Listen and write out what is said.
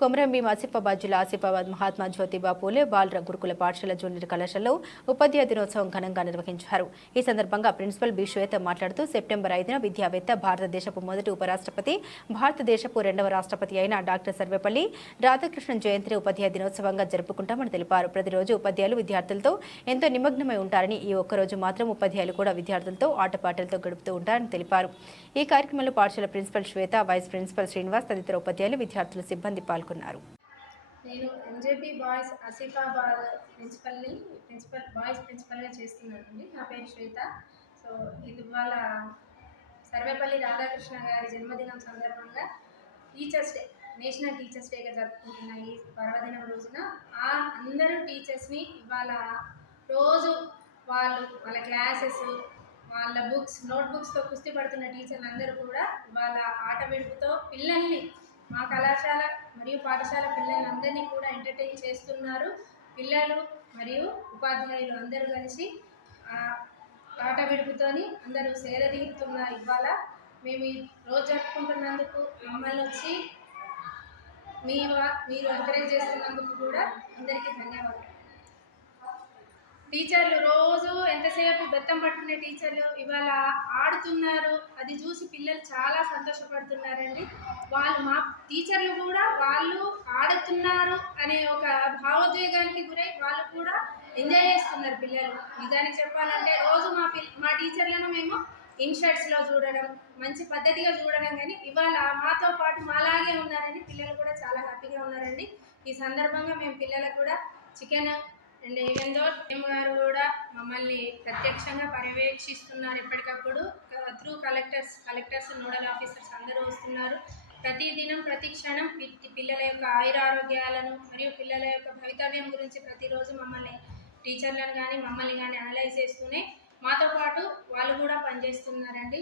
కొమరంభీం ఆసిఫాబాద్ జిల్లా ఆసిఫాబాద్ మహాత్మా జ్యోతిబా పూలే బాలర గురుకుల పాఠశాల జూనియర్ కళాశాలలో ఉపాధ్యాయ దినోత్సవం ఘనంగా నిర్వహించారు. ఈ సందర్భంగా ప్రిన్సిపల్ బి శ్వేత మాట్లాడుతూ సెప్టెంబర్ ఐదున విద్యావేత్త భారతదేశపు మొదటి ఉపరాష్ట్రపతి భారతదేశపు రెండవ రాష్ట్రపతి అయిన డాక్టర్ సర్వేపల్లి రాధాకృష్ణ జయంతిని ఉపాధ్యాయ దినోత్సవంగా జరుపుకుంటామని తెలిపారు. ప్రతిరోజు ఉపాధ్యాయులు విద్యార్థులతో ఎంతో నిమగ్నమై ఉంటారని ఈ ఒక్కరోజు మాత్రం ఉపాధ్యాయులు కూడా విద్యార్థులతో ఆటపాటలతో గడుపుతూ ఉంటారని తెలిపారు. ఈ కార్యక్రమంలో పాఠశాల principal Shweta vice principal Srinivas తదితర ఉపాధ్యాయులు విద్యార్థులు సిబ్బంది పాల్గొన్నారు. నేను ఎంజేపీ బాయ్స్ ఆసిఫాబాద్ ప్రిన్సిపల్ని ప్రిన్సిపల్ బాయ్స్ ప్రిన్సిపల్గా చేస్తున్నానండి. నా పేరు శ్వేత. సో ఇది ఇవాళ సర్వేపల్లి రాధాకృష్ణ గారి జన్మదినం సందర్భంగా టీచర్స్ డే నేషనల్ టీచర్స్ డేగా జరుపుకుంటున్న ఈ పర్వదినం రోజున ఆ అందరూ టీచర్స్ని ఇవాళ రోజు వాళ్ళు వాళ్ళ క్లాసెస్ వాళ్ళ బుక్స్ నోట్బుక్స్తో కుస్తీ పడుతున్న టీచర్లు అందరూ కూడా ఇవాళ ఆట విడుపుతో పిల్లల్ని మా కళాశాల మరియు పాఠశాల పిల్లలందరినీ కూడా ఎంటర్టైన్ చేస్తున్నారు. పిల్లలు మరియు ఉపాధ్యాయులు అందరూ కలిసి ఆట విడుపుతోని అందరూ సేరదీరుతున్నారు ఇవాళ మేము రోజు జరుపుకుంటున్నందుకు మమ్మల్ని వచ్చి మీ మీరు ఎంకరేజ్ చేస్తున్నందుకు కూడా అందరికీ ధన్యవాదాలు. టీచర్లు రోజు ఎంతసేపు బెత్తం పట్టుకునే టీచర్లు ఇవాళ ఆడుతున్నారు. అది చూసి పిల్లలు చాలా సంతోషపడుతున్నారండి. వాళ్ళు మా టీచర్లు కూడా వాళ్ళు ఆడుతున్నారు అనే ఒక భావోద్వేగానికి గురై వాళ్ళు కూడా ఎంజాయ్ చేస్తున్నారు పిల్లలు. నిజానికి చెప్పాలంటే రోజు మా పిల్ మా టీచర్లను మేము ఇన్షర్ట్స్లో చూడడం మంచి పద్ధతిగా చూడడం కానీ ఇవాళ మాతో పాటు మాలాగే ఉన్నారని పిల్లలు కూడా చాలా హ్యాపీగా ఉన్నారండి. ఈ సందర్భంగా మేము పిల్లలకు కూడా చికెన్ అండ్ ఈవెందో మేము గారు కూడా మమ్మల్ని ప్రత్యక్షంగా పర్యవేక్షిస్తున్నారు ఎప్పటికప్పుడు through collectors collectors nodal officers అందరూ వస్తున్నారు. ప్రతి దినం ప్రతి క్షణం పిల్లల యొక్క ఆయురారోగ్యాలను మరియు పిల్లల యొక్క భవితవ్యం గురించి ప్రతిరోజు మమ్మల్ని టీచర్లను కానీ మమ్మల్ని కానీ అనలైజ్ చేస్తూనే మాతో పాటు వాళ్ళు కూడా పనిచేస్తున్నారండి.